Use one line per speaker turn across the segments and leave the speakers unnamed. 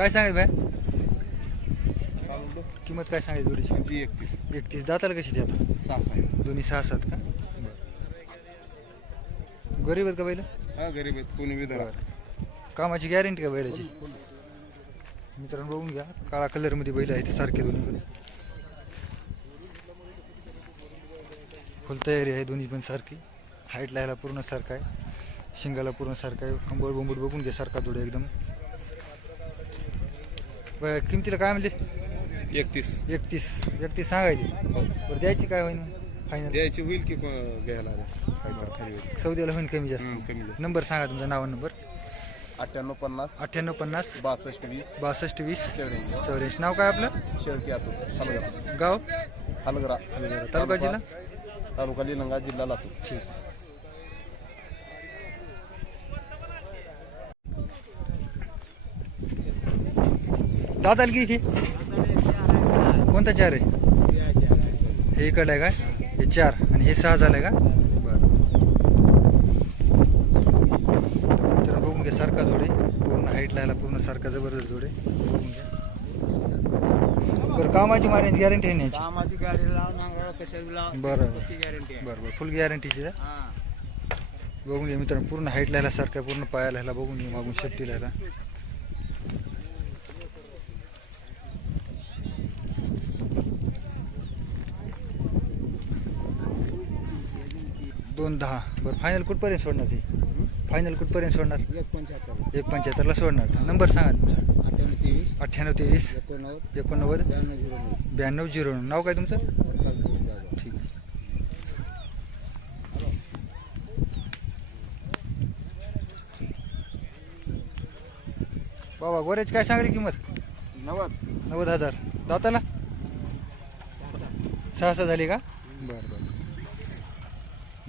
काय सांगायचं बाय? किंमत काय सांगायची जोडीची?
एकतीस.
एकतीस. दाताला कशी ती आता
सहा सहा.
दोन्ही सहा सात का? गरीब आहेत का बैल?
हा गरीब आहेत. कोणी विधान
कामाची गॅरंटी का बैलाची? मित्रांनो बघून घ्या. काळा कलरमध्ये बैल आहेत सारखे दोन्ही पण. फुल तयारी आहे दोन्ही पण सारखी. हाईट लायला पूर्ण सारखा आहे. शिंगाला पूर्ण सारखा आहे. कंबळ बोंबड बघून घ्या सारखा जोड एकदम. बरं, किमतीला काय म्हणले?
एकतीस.
एकतीस. एकतीस सांगायची. बरं द्यायची काय होईल फायनल
द्यायची होईल की क- घ्यायला काय खाली होईल.
सौद्याला होईल कमी जास्त?
कमी जास्त.
नंबर सांगा तुमचा नाव नंबर.
अठ्ठ्याण्णव पन्नास.
अठ्ठ्याण्णव पन्नास.
बासष्ट वीस.
बासष्ट वीस.
शेळी
चौऱ्याऐंशी. नाव काय आपलं?
शेळकी आतूर. हलगरा
गाव?
हलगरा.
तालुका जिल्हा?
तालुका निलंगा जिल्हा लातूर.
ठीक. दादाला किती कोणता चार आहे? हे इकडलं आहे काय हे चार. आणि हे सहा झालंय का? बरं. तर बघून घ्या सारखा जोडे. पूर्ण हाईट लायला पूर्ण सारखा जबरदस्त जोडे. बघून घ्या. बरं कामाची मारण्याची गॅरंटी आहे ना
कामाची गाडी लाव लाव?
बरं
गॅरंटी आहे.
बरं बरं. फुल गॅरंटीची आहे
हा.
बघून घ्या मित्रांनो पूर्ण हाईट लायला सारखं पूर्ण पायाला ह्याला बघून घ्या मागून शेपटी लायला दोन दहा बरं फायनल कुठपर्यंत सोडणार ती? फायनल कुठपर्यंत सोडणार?
एक पंच्याहत्तर
एक पंच्याहत्तरला सोडणार. नंबर सांगा तुमचा.
अठ्ठ्याण्णव तेवीस.
अठ्ठ्याण्णव तेवीस.
एकोणनव्वद.
एकोणनव्वद.
ब्याण्णव झिरो नऊ.
ब्याण्णव झिरो नऊ. नाव काय तुमचं?
प्रकाश गोविंद जाधव.
ठीक आहे. बाबा गोऱ्याची काय सांगली किंमत?
नव्वद.
नव्वद हजार. दाताला? सहा सहा झाली का? बरं बरं.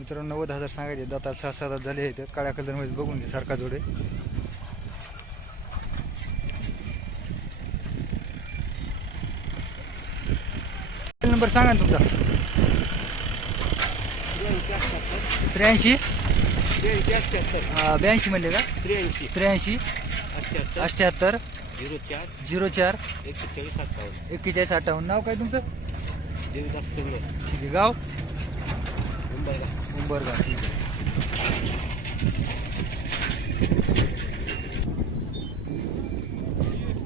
मित्रांनो नव्वद हजार सांगायचे. दाताला सहा सहा हजार झाले आहेत. काळ्या कलरमध्ये बघून घे सारखा जोडे नंबर सांगा ना तुमचा. त्र्याऐंशी? ब्याऐंशी म्हणले का?
त्र्याऐंशी.
त्र्याऐंशी.
अठ्ठ्याहत्तर झिरो चार.
झिरो चार.
एक्केचाळीस अठ्ठावन्न
एक्केचाळीस अठ्ठावन्न नाव काय तुमचं?
देवीदास
ठीक आहे गाव?
मुंबईला.
बरं का ठीक आहे.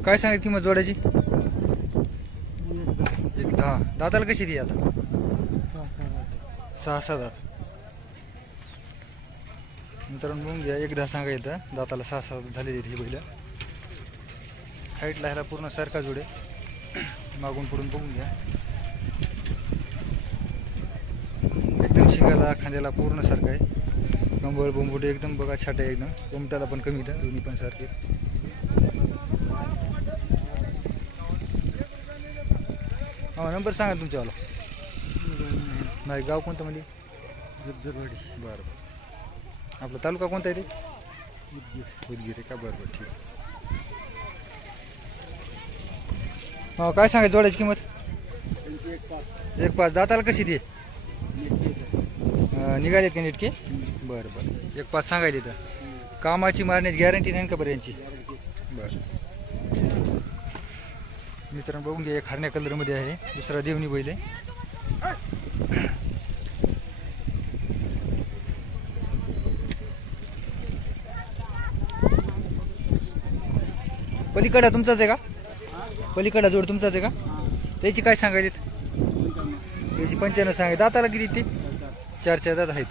काय सांगत किंमत जोड्याची? एक दहा. दाताला कशी ती आता? सहा सहा दात. मित्रांनो बघून घ्या. एक दहा येतं दाताला सहा सहा झालेली आहेत ही बैल. हाईटला ह्याला पूर्ण सारखा जोडे मागून पुढून बघून घ्या. शिंगाला खांद्याला पूर्ण सारखं आहे. कंबळ बोंबुटे एकदम बघा छाट आहे एकदम. कोमटाला पण कमी आहे दोन्ही पण सारखे. हा नंबर सांगा तुमच्यावाला. नाही गाव कोणतं म्हणजे? बरं बरं. आपला तालुका कोणता आहे ते? उदगीर आहे का? बरं बरं ठीक हा काय सांगायचं जोडायची किंमत? एक पाच. दाताला कशी ती? निघालेत का नेटके? बरं बरं. एक पाच सांगायचे तर कामाची मारण्याची गॅरंटी नाही का बरं यांची? बरं. मित्रांनो बघून घ्या एक हरण्या कलरमध्ये आहे. दुसरा देवणी बैल आहे. पलीकडा तुमचाच आहे का? पलीकडा जोड तुमचाच आहे का? त्याची काय सांगायची त्याची पंच्याण्णव सांगायची दाताला किती ते? चार चार दात आहेत.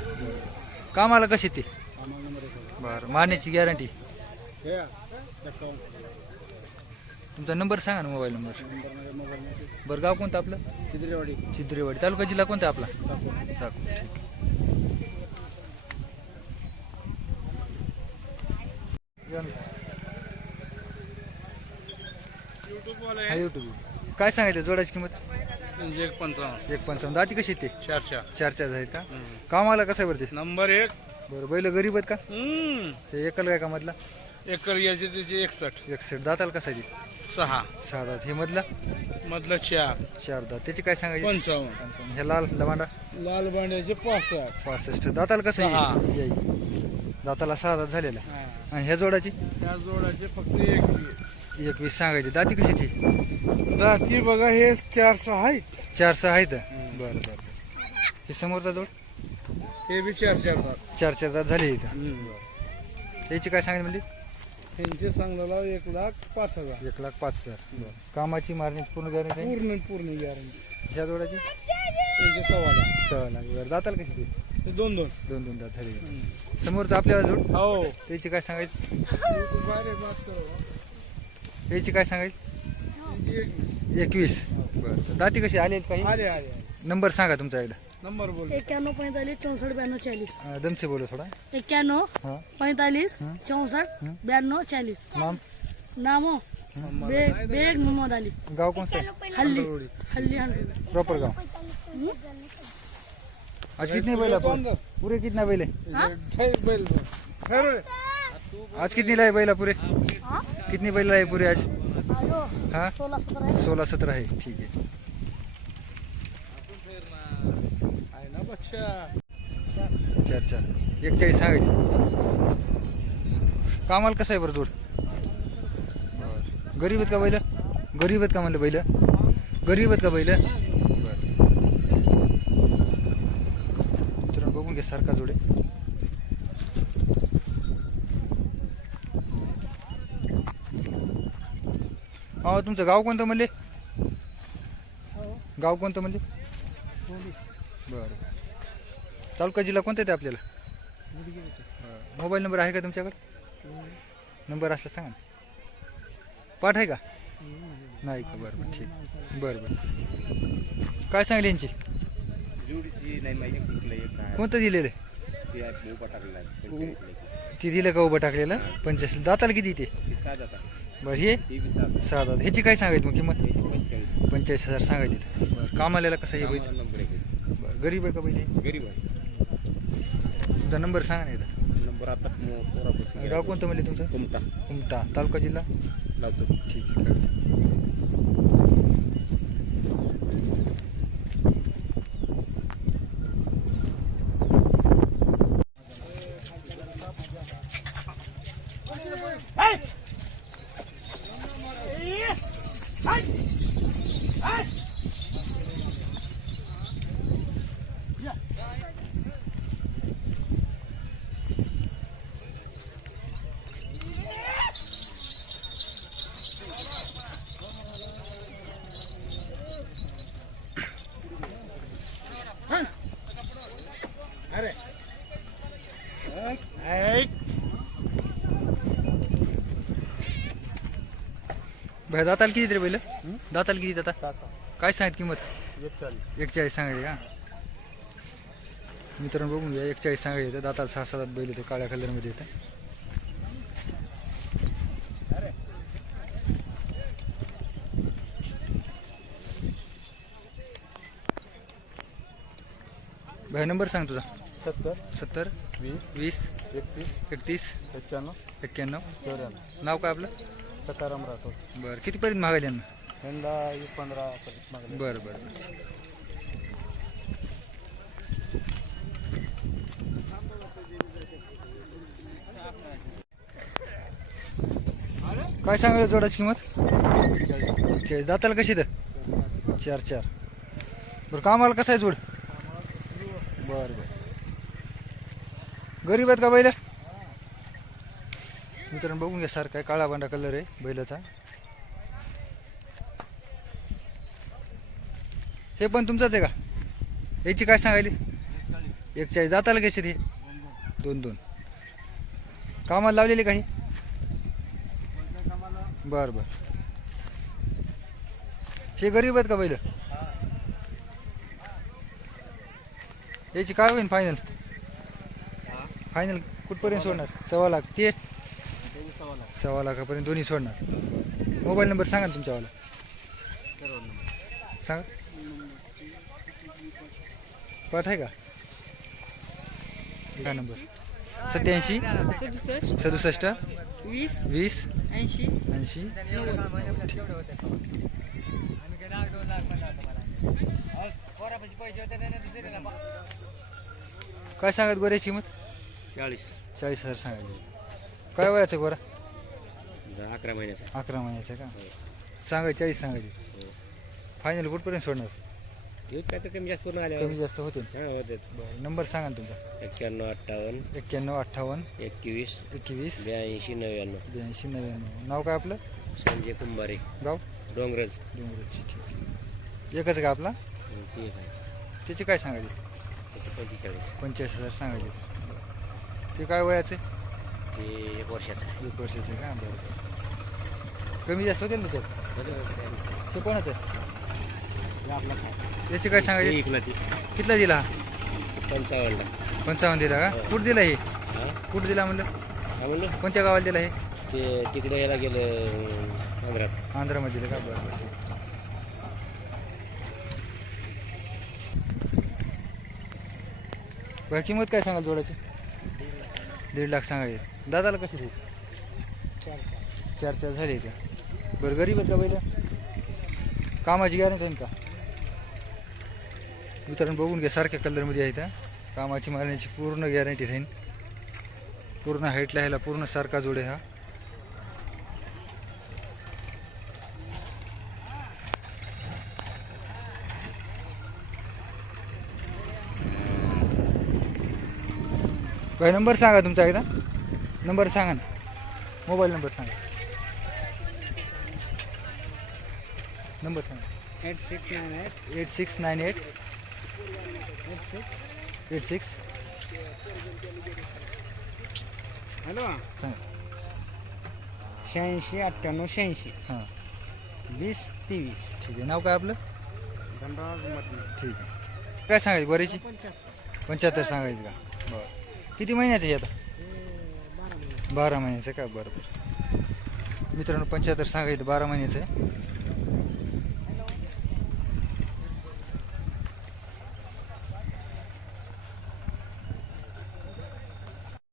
कामाला कसे ते बरं मारण्याची गॅरंटी तुमचा नंबर सांगा ना मोबाईल नंबर बरं गाव कोणतं आपलं?
चिद्रेवाडी
चिद्रेवाडी तालुका जिल्हा कोणता आपला? चाकू ठीक हा युट्यूब काय सांगायचं जोडायची किंमत?
एक पंचावन्न.
एक पंचावन्न. दाती कशी ते?
चार चार.
चार चार का? कामाला कसं आहे ते?
नंबर एक.
बरं बैल गरीब आहेत का?
हम्म.
ते एकल काय का मधला
एकर याची त्याची एकसष्ट.
एकसष्ट. दाताला कसं आहे ते?
सहा.
सहा दात. हे मधला?
मधलं चार.
चार दात. त्याची काय सांगायची?
पंचावन्न.
पंचावन्न. हे लाल लवांडा
लाल बांड्याचे पासष्ट.
पासष्ट. दाताला कसं
सहा.
आहे दाताला सहा दात झालेला.
हा.
आणि ह्या जोडाची
त्या जोडाचे फक्त एक.
एकवीस सांगायची. दाती कशी ती?
रात्री बघा हे चार सहा आहेत.
चार सहा आहेत? बरं बरं. हे समोरचा जोड?
हे बी चार चार दात.
चार चार दात झाले इथं. याची काय सांगायची म्हणजे
त्यांचे सांगलेला एक लाख पाच हजार.
एक लाख पाच हजार. कामाची मारणी पूर्ण गॅरंटी आहे
पूर्ण पूर्ण गॅरंटी
ह्या जोडाची?
त्यांचे सव्वा लाख.
सहा लाख. बरं दाताला कशी ती?
ते दोन दोन.
दोन दोन दात झाले. समोरचा आपल्याला जोड?
हो.
त्याची काय सांगायची?
बारे बात करो.
याची काय सांगायची
एक
एकवीस. बरं. दाती कशी आले आहेत काही?
आले आले आले.
नंबर सांगा तुमचा एकदा.
नंबर बोल.
इक्यानवे पैंतालीस चौंसठ ब्याण्णव चालीस
अं, दम से बोलो थोडा. हां.
पैंतालीस चौंसठ ब्याण्णव चालीस
नाम?
नाम? बेग बेग मोहम्मद अली.
गाव कौन सा है
हल्ली. हल्ली हल्ली.
प्रॉपर गाव. आज कितने बैल पूरे पूरे कितना बैल
बैल बोल.
आज कितनी लाए बैला पूरे कितनी बैल लाए पूरे आज? हाँ?
सोळा सतरा
सोलह सत्रह है ठीक है।
आहे
चार चार एक चाळीस सांगायची कामाला कसं आहे बरं जोड? गरीब आहेत का बैल? गरीब आहेत का म्हणलं बैल? गरीब आहेत का बैल? बरं. बघून घ्या सारखा जोडे हा तुमचं गाव कोणतं म्हणले? गाव कोणतं म्हणले? बरं. तालुका जिल्हा कोणता आहे ते आपल्याला? बरं. मोबाईल नंबर आहे का तुमच्याकडे? नंबर असला सांगा ना. पाठ आहे का? नाही का? बरं बरं ठीक. बरं बरं. काय सांगली यांची? कोणतं दिलेलं आहे? ती दिलं का उभं टाकलेलं? पंचायत दाताला किती ते? बरं हे? सहा दात. ह्याची काय सांगायची मग किंमत? पंचेचाळीस हजार सांगायची. बरं कामाला कसं आहे बैल? बरं गरीब आहे का बैल?
गरीब आहे.
तुमचा नंबर सांगा ना
नंबर आता
गाव कोणतं म्हणले तुमचं?
तुमचा
उमटा तालुका जिल्हा?
लावतो.
ठीक आहे बाहेर दाताल किती रे बैल? दाताल किती दाता? काय सांगत किंमत? एकचाळीस. सांगायची का? मित्रांनो बघून घ्या एकचाळीस सांगायचं दाताल सहा सात बैल येते काळ्या कलरमध्ये येतं भाई नंबर सांग तुझा.
सत्तर.
सत्तर.
वीस.
वीस.
एकतीस.
एकतीस.
एक्क्याण्णव.
एक्क्याण्णव.
चौऱ्याण्णव.
नाव काय आपलं?
सकाराम राठोड.
बरं कितीपर्यंत मागायला यांना?
यंदा एक पंधरा पर्यंत मागले
बरं बरं बरं. काय सांगायला जोडाची किंमत? चाळीस. दाताला कशी तर चार चार. बरं कामाला कसं आहे जोड? बरं बरं. गरीब आहेत का बैल? मित्रांनो बघून घ्या सारखा आहे काळा बांडा कलर आहे बैलाचा. हे पण तुमचंच आहे का? याची काय सांगायली? एक चाळीस दाताला कसे ते? दोन दोन. कामाला लावलेले काही बर बर. हे गरीब आहेत का पहिलं याची काय होईल फायनल फायनल कुठपर्यंत सोडणार? सव्वा लाख. ते सव्वा लाखापर्यंत दोन्ही सोडणार. मोबाईल नंबर सांगा ना तुमच्यावाला. सांगा. पाठ आहे का? काय नंबर. सत्याऐंशी.
सदुसष्ट.
सदुसष्ट
वीस.
वीस.
ऐंशी.
ऐंशी. काय सांगत गोऱ्याची किंमत?
चाळीस.
चाळीस हजार सांगायची. काय वयाचं गोरा?
अकरा महिन्याचा.
अकरा महिन्याचं का? सांगायची चाळीस सांगायची फायनल कुठपर्यंत सोडणार.
काय तर कमी जास्त पूर्ण आले
कमी जास्त होते.
हां होते.
बरं नंबर सांगा ना तुमचा.
एक्क्याण्णव अठ्ठावन्न.
एक्क्याण्णव अठ्ठावन्न.
एकवीस.
एकवीस.
ब्याऐंशी नव्याण्णव.
ब्याऐंशी नव्याण्णव. नाव काय आपलं?
संजय कुंभारे.
गाव?
डोंगरज.
डोंगराची ठीक एकच का आपला?
हं, आहे.
त्याचे काय सांगायचे?
पंचेचाळीस.
पंचेचाळीस हजार सांगायचे. ते काय वयाचे?
ते एक वर्षाचं आहे.
एक वर्षाचे का? बरं. कमी जास्त होतील त्याच्यात
बरोबर
ते कोणाचं? याचे काय सांगायचे? कितला दिला?
पंचावन्नला
पंचावन्न दिला का? कुठं दिला हे? कुठं दिला म्हणलं? कोणत्या गावाला दिला हे?
ते तिकडे यायला गेलं आंध्रात.
आंध्रामध्ये दिलं का? बरं बरं. किंमत काय सांगाल जोडाची दीड लाख सांगायचे. दादाला कशी देईल चार चार. झाले त्या बरं गरीब आहेत का पहिलं कामाची गॅरंटी आहे का? मित्रांनो बघून घ्या सारख्या कलरमध्ये आहेत त्या कामाची मारण्याची पूर्ण गॅरंटी राहील पूर्ण हाईटला ह्याला पूर्ण सारखा जोडे हा. काय नंबर सांगा तुमचा एकदा. नंबर सांगा ना. मोबाईल नंबर सांगा. नंबर सांगा.
Eight six nine eight.
Eight six nine eight.
Eight six.
Eight six.
Hello.
सांगा.
शहाऐंशी अठ्ठ्याण्णव शहाऐंशी.
हां.
वीस तेवीस.
ठीक आहे. नाव काय आपलं?
धनराज
ठीक आहे. काय सांगायचं बरेची पंच्याहत्तर सांगायचं का? बरं. किती महिन्याचं आहे आता? बारा महिन्याचं का? बरं बरं. मित्रांनो पंच्याहत्तर सांगायचं बारा महिन्याचं आहे.